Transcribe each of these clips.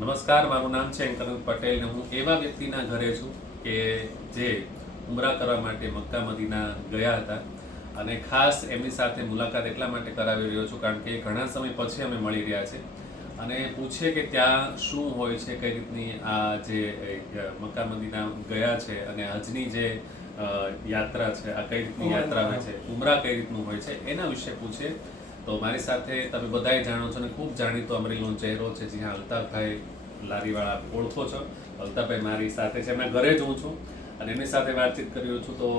નમસ્કાર, મારું નામ છે અંકરન પટેલ ને હું એવા વ્યક્તિના ઘરે છું કે જે ઉમરા કરવા માટે મક્કા મદીના ગયા હતા અને ખાસ એમની સાથે મુલાકાત એટલા માટે કરાવી રહ્યો છું કારણ કે ઘણા સમય પછી અમે મળી રહ્યા છે અને પૂછે કે ત્યાં શું હોય છે, કઈ રીતની આ જે મક્કા મદીના ગયા છે અને હજની જે યાત્રા છે આ કઈ રીતની યાત્રા હોય છે, ઉમરા કઈ રીતનું હોય છે એના વિશે પૂછે. તો મારી સાથે તમે બધાએ જાણો છો અને ખૂબ જાણીતો અમરેલીનો ચહેરો છે, જ્યાં અલ્તાફભાઈ લારીવાળા ઓળખો છો. અલ્તાફભાઈ મારી સાથે છે, એમના ઘરે જ હું છું અને એમની સાથે વાતચીત કરી છું. તો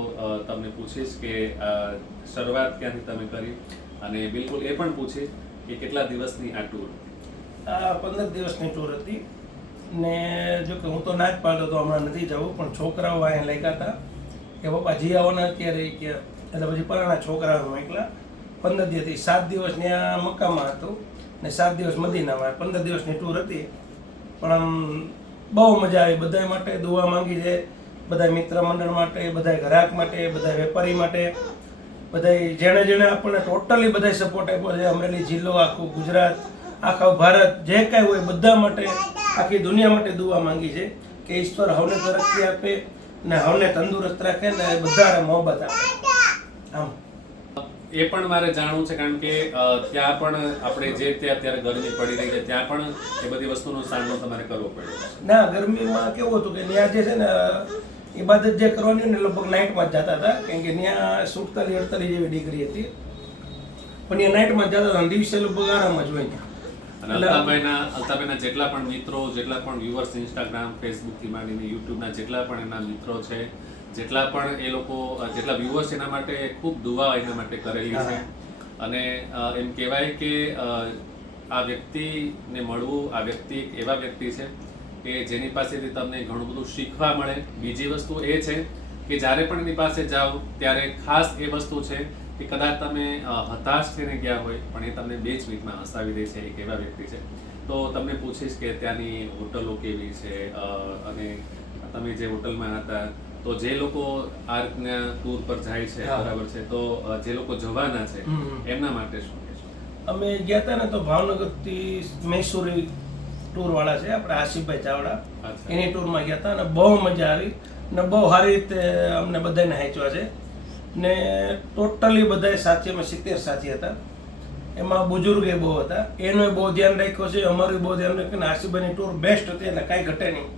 તમને પૂછીશ કે શરૂઆત ક્યાંથી તમે કરી અને બિલકુલ એ પણ પૂછીશ કે કેટલા દિવસની આ ટૂર? 15 દિવસની ટૂર હતી ને જો કે હું તો ના જ પાડતો તો હમણાં નથી જવું, પણ છોકરાઓ અહીંયા લાગ્યા હતા કે પપ્પા જી આવવાના અત્યારે કે એટલે પછી પરાણા છોકરાઓ એકલા 15 દિવસથી 7 દિવસ ત્યાં મક્કામાં હતું ને 7 દિવસ મદીનામાં. 15 દિવસની ટૂર હતી પણ આમ બહુ મજા આવી. બધા માટે દુઆ માંગી છે, બધા મિત્ર મંડળ માટે, બધા ગ્રાહક માટે, બધા વેપારી માટે, બધા જેણે જેણે આપણને ટોટલી બધા સપોર્ટ આપ્યો છે. અમરેલી જિલ્લો, આખું ગુજરાત, આખા ભારત જે કાંઈ હોય બધા માટે, આખી દુનિયા માટે દુઆ માંગી છે કે ઈશ્વર હવને તરક્કી આપે ને હવને તંદુરસ્ત રાખે ને બધાને મોહબ્બત આપે. આમ એ પણ મારે જાણવું છે કારણ કે ત્યાં પણ આપણે જે અત્યારે ગરમી પડી રહી છે ત્યાં પણ એ બધી વસ્તુનો સામનો તમારે કરવો પડ્યો? ના, ગરમીમાં કેવું હતું કે ત્યાં જે છે ને ઇબાદત જે કરવાની હોય ને લગભગ નાઇટમાં જ જતા હતા, કારણ કે ત્યાં 47-48 જેવી ડિગ્રી હતી, પણ ત્યાં નાઇટમાં જ જતા હતા. દિવસે લગભગ આરામ જ હોય ત્યાં. અને અલ્તાફભાઈના જેટલા પણ મિત્રો, જેટલા પણ વ્યુઅર્સ ઇન્સ્ટાગ્રામ, ફેસબુકથી માંડીને યુટ્યુબના જેટલા પણ એના મિત્રો છે, જેટલા પણ એ લોકો જેટલા વ્યુઅર્સ એના માટે ખૂબ દુઆ એના માટે કરેલી છે. અને એમ કહેવાય કે આ વ્યક્તિને મળવું, આ વ્યક્તિ એવા વ્યક્તિ છે કે જેની પાસેથી તમને ઘણું બધું શીખવા મળે. બીજી વસ્તુ એ છે કે જ્યારે પણ એની પાસે જાઓ ત્યારે ખાસ એ વસ્તુ છે કે કદાચ તમે હતાશ થઈને ગયા હોય પણ એ તમને 2 જ મિનિટમાં હસાવી દે છે. એક એવા વ્યક્તિ છે. તો તમને પૂછીશ કે ત્યાંની હોટલો કેવી છે અને તમે જે હોટલમાં હતા તો જે લોકો આ રીતના ટૂર પર જાય છે, બરાબર છે, તો જે લોકો જવાના છે એમના માટે શું કહેશો? અમે ગયા હતા ને તો ભાવનગરથી મૈસૂરી ટૂર વાળા છે આપણે આસિફભાઈ ચાવડા, એની ટૂરમાં ગયા હતા અને બહુ મજા આવી ને બહુ સારી રીતે અમને બધાને હાંચ્યા છે ને ટોટલી બધા સાથી, અમે 70 સાથી હતા. એમાં બુજુર્ગે બહુ હતા, એનું બહુ ધ્યાન રાખ્યું છે, અમારું બહુ ધ્યાન રાખ્યું. આસિફભાઈની ટૂર બેસ્ટ હતી એટલે કાંઈ ઘટે નહીં.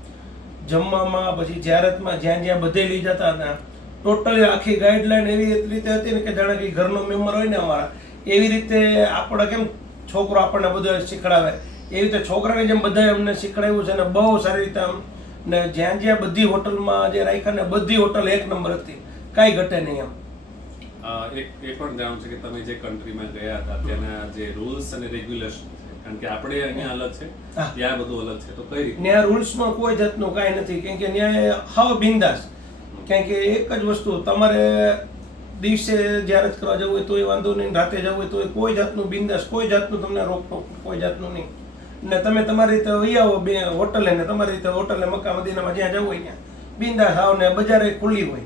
જમવામાં પછી જ્યારતમાં જ્યાં જ્યાં બધે લઈ જતા હતા, ટોટલી આખી ગાઈડલાઈન એવી રીતે હતી ને કે જાણે કે ઘરનો મેમ્બર હોય ને અમારા, એવી રીતે આપણે કેમ છોકરો આપણને બધું શીખડાવે એવી રીતે છોકરાની જેમ બધાએ અમને શીખડાવ્યું છે ને બહુ સારી રીતે આમ. ને જ્યાં જ્યાં બધી હોટલમાં જે રાખ્યા ને બધી હોટલ 1 નંબર હતી, કાંઈ ઘટે નહીં એમ. એ પણ જાણું છે કે તમે જે કન્ટ્રીમાં ગયા હતા ત્યાંના જે રૂલ્સ અને રેગ્યુલેશન, કારણ કે આપણે અહીંયા અલગ છે, ત્યાં બધું અલગ છે, તો કઈ રીતે? ત્યાં રૂલ્સમાં કોઈ જાતનું કાંઈ નથી, કેમ કે ત્યાં હાવ બિંદાસ. કેમ કે એક જ વસ્તુ, તમારે દિવસે જ્યારે જ કરવા જવું હોય તોય વાંધો નહીં, રાતે જવું હોય તોય કોઈ જાતનું બિંદાસ, કોઈ જાતનું તમને રોકટોક કોઈ જાતનું નહીં. ને તમે તમારી રીતે વહી આવો હોટલે ને તમારી રીતે હોટલે મક્કા મદીનામાં જ્યાં જવું હોય ત્યાં બિંદાસ આવો ને બજારે ખુલ્લી હોય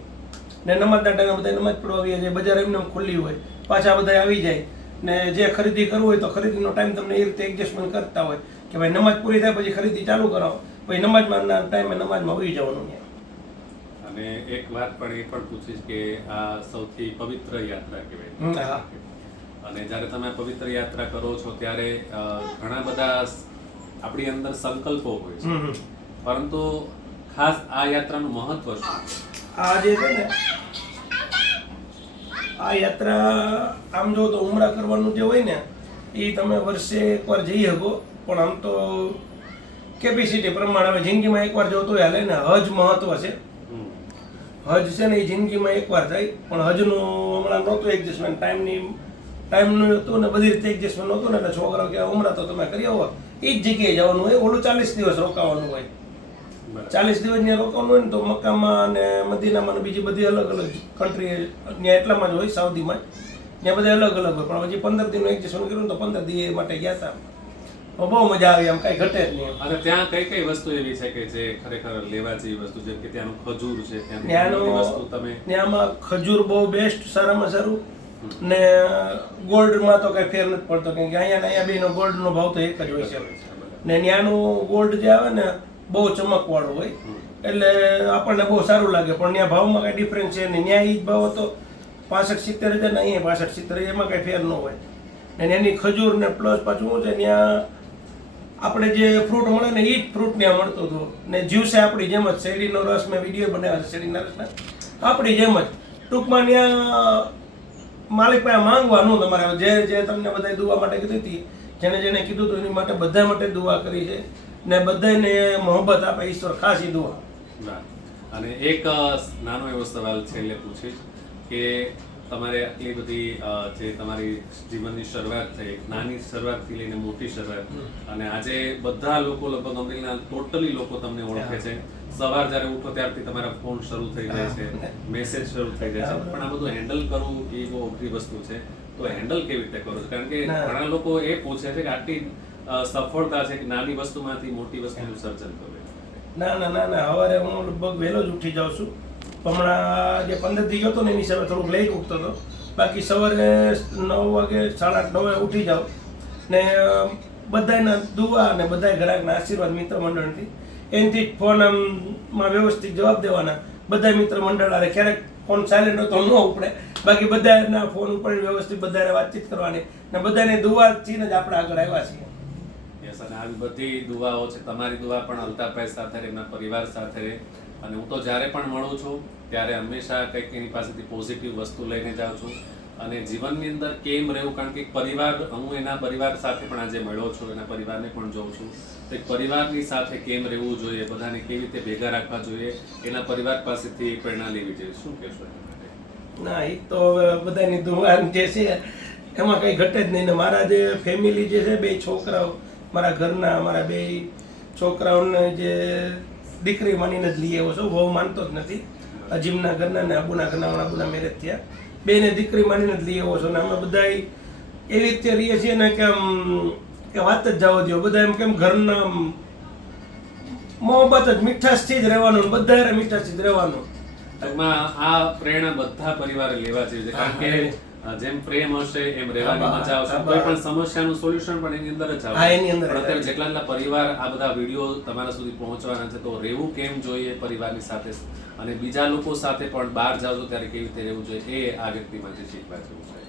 ને નમાજના ટાઈમે બધા નમાજ પડવા આવી જાય, બજાર એમને ખુલ્લી હોય, પાછા બધા આવી જાય ને જે ખરીદી કરવું હોય તો ખરીદીનો ટાઈમ તમને એ રીતે એડજસ્ટમેન્ટ કરતા હોય કે ભાઈ નમાજ પૂરી થાય પછી ખરીદી ચાલુ કરાવો, પછી નમાજમાં ટાઈમે નમાજમાં વહી જવાનું. અને એક વાત પણ એ પણ પૂછીશ કે આ સૌથી પવિત્ર યાત્રા કહેવાય અને જ્યારે તમે પવિત્ર યાત્રા કરો છો ત્યારે ઘણા બધા આપણી અંદર સંકલ્પો હોય છે, પરંતુ ખાસ આ યાત્રાનું મહત્વ શું? આ જે છે ને આ યાત્રા આમ જો તો ઉમરા કરવાનું જે હોય ને એ તમે વર્ષે એકવાર જઈ શકો, પણ આમ તો કેપેસિટી પ્રમાણે હવે જિંદગીમાં એકવાર જો તો હાલે ને. હજ મહત્વ છે, હજ છે ને એ જિંદગીમાં એકવાર થાય, પણ હજનું હમણાં નહોતું એડજસ્ટમેન્ટ, ટાઈમનું હતું ને બધી રીતે એડજસ્ટમેન્ટ નહોતું ને એટલે છોકરાઓ કે ઉમરા તો તમે કરી આવો, એ જ જગ્યાએ જવાનું હોય. ઓલું 40 દિવસ રોકાવાનું હોય, 40 દિવસ ત્યાં રોકાવાનું હોય ને તો મક્કામાં અને મદીનામાં બીજી બધી અલગ અલગ કન્ટ્રી ત્યાં એટલામાં જ હોય, સાઉદીમાં ત્યાં બધા અલગ અલગ હોય. પણ હજી 15 દિનનું એડજસ્ટમેન્ટ કર્યું તો 15 દિવસ માટે ગયા હતા. બહુ મજા આવી, આમ કાંઈ ઘટે જ નહીં. અને ત્યાં કઈ કઈ વસ્તુ એવી છે કે જે ખરેખર લેવા જેવી વસ્તુ, જેમ કે ત્યાંનું ખજૂર છે, ત્યાંની વસ્તુ તમે? ત્યાંમાં ખજૂર બહુ બેસ્ટ, સારામાં સારું. ને ગોલ્ડમાં તો કઈ ફેર નથી પડતો, કેમ કે અહીંયા બેનો ગોલ્ડનો ભાવ તો એક જ હોય છે. ને ત્યાંનું ગોલ્ડ જે આવે ને બહુ ચમકવાળું હોય એટલે આપણને બહુ સારું લાગે, પણ ત્યાં ભાવમાં કાંઈ ડિફરન્સ છે નહીં. ત્યાં એ જ ભાવ હતો 65-70 ને અહીંયા 65-70, એમાં કાંઈ ફેર ન હોય. ને એની ખજૂર ને પ્લસ પાછું શું છે, ત્યાં આપણે જે ફ્રૂટ મળે ને એ જ ફ્રૂટ ત્યાં મળતું હતું. ને જ્યુસે આપણી જેમ જ શેરડીનો રસ, મેં વિડીયો બનાવ્યા છે શેરડીના રસના, આપણી જેમ જ ટૂંકમાં ત્યાં માલિક પાસે માંગવાનું તમારે. જે તમને બધા દુઆ માટે કીધી હતી, જેને કીધું હતું એની માટે બધા માટે દુઆ કરી છે, ને બધાને મોહબ્બત આપે ઈશ્વર, ખાસ એ દુઆ. અને એક નાનો એવો સવાલ છેલ્લે પૂછીશ કે તમારે આટલી બધી જે તમારી જીવનની શરૂઆત થઈ, નાની શરૂઆતથી લઈને મોટી શરૂઆત, અને આજે બધા લોકો લગભગ અમરેલીના ટોટલી લોકો તમને ઓળખે છે. સવાર જ્યારે ઉઠો ત્યારથી તમારા ફોન શરૂ થઈ જાય છે, મેસેજ શરૂ થઈ જાય છે, પણ આ બધું હેન્ડલ કરવું એ બહુ અઘરી વસ્તુ છે. તો હેન્ડલ કેવી રીતે કરો છો? કારણ કે ઘણા લોકો એ પૂછે છે કે આટલી સફળતા છે કે નાની વસ્તુમાંથી મોટી વસ્તુનું સર્જન કરવું. ના, સવારે હું લગભગ વહેલો જ ઉઠી જાઉં છું. હમણાં જે 15 દી ગયો હતો ને એની સામે થોડુંક લેટ ઉઠતો હતો. બાકી સવારે 9 વાગે 8:30-9 ઉઠી જાઉં ને બધાના દુઆ અને બધા ગ્રાહકના આશીર્વાદ મિત્ર મંડળથી, એનાથી જ ફોનમાં વ્યવસ્થિત જવાબ દેવાના. બધા મિત્ર મંડળ આરે ક્યારેક ફોન સાયલેન્ટ હતો ન ઉપડે, બાકી બધાના ફોન ઉપર વ્યવસ્થિત બધાને વાતચીત કરવાની, ને બધાની દુઆથી જ આપણે આગળ આવ્યા છીએ. અને આવી બધી દુઆઓ છે, તમારી દુઆ પણ અલ્તાફભાઈ સાથે રહે, એમના પરિવાર સાથે રહે. અને હું તો જ્યારે પણ મળું છું ત્યારે હંમેશા કંઈક એની પાસેથી પોઝિટિવ વસ્તુ લઈને જાઉં છું. અને જીવનની અંદર કેમ રહેવું, કારણ કે પરિવાર, હું એના પરિવાર સાથે પણ આજે મળ્યો છું, એના પરિવારને પણ જોઉં છું. તો એક પરિવારની સાથે કેમ રહેવું જોઈએ, બધાને કેવી રીતે ભેગા રાખવા જોઈએ, એના પરિવાર પાસેથી પ્રેરણા લેવી જોઈએ. શું કહેશો? ના, એ તો હવે બધાની દુઆ જે છે એમાં કંઈ ઘટે જ નહીં. ને મારા જે ફેમિલી જે છે, 2 છોકરાઓ મારા ઘરના, મારા 2 છોકરાઓને જે દીકરી માનીને જ લઈ આવ્યો છું. બહુ માનતો જ નથી. અજીમના ઘરના ને અબુના ઘરના, અબુના મેરેજ થયા, 2ને દીકરી માનીને જ લઈ આવ્યો છું. ને અમે બધા એવી રીતે રહીએ છીએ ને કે વાત જ જવા દો. બધા એમ કેમ ઘરના મોહબ્બત જ, મીઠાશથી જ રહેવાનું, બધા મીઠાશથી જ રહેવાનું. ટૂંકમાં આ પ્રેરણા બધા પરિવારે લેવા જોઈએ, કારણ કે જેમ પ્રેમ હશે એમ રહેવાની મજા આવશે. કોઈ પણ સમસ્યાનું સોલ્યુશન પણ એની અંદર જ આવે. પણ અત્યારે જેટલા પરિવાર આ બધા વિડીયો તમારા સુધી પહોંચવાના છે, તો રહેવું કેમ જોઈએ પરિવારની સાથે, અને બીજા લોકો સાથે પણ બહાર જાઓ છો ત્યારે કેવી રીતે રહેવું જોઈએ, એ આ વ્યક્તિમાંથી શીખવા જેવું છે.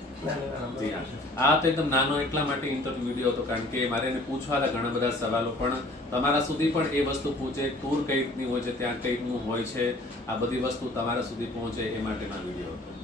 જી હા, આ તો એકદમ નાનો એટલા માટે ઇન્ટરવ્યુ વિડીયો હતો કારણ કે મારે એને પૂછવા હતા ઘણા બધા સવાલો, પણ તમારા સુધી પણ એ વસ્તુ પહોંચે, ટૂર કઈ રીતની હોય છે, ત્યાં કઈ રીતનું હોય છે, આ બધી વસ્તુ તમારા સુધી પહોંચે એ માટેના વિડીયો હતો.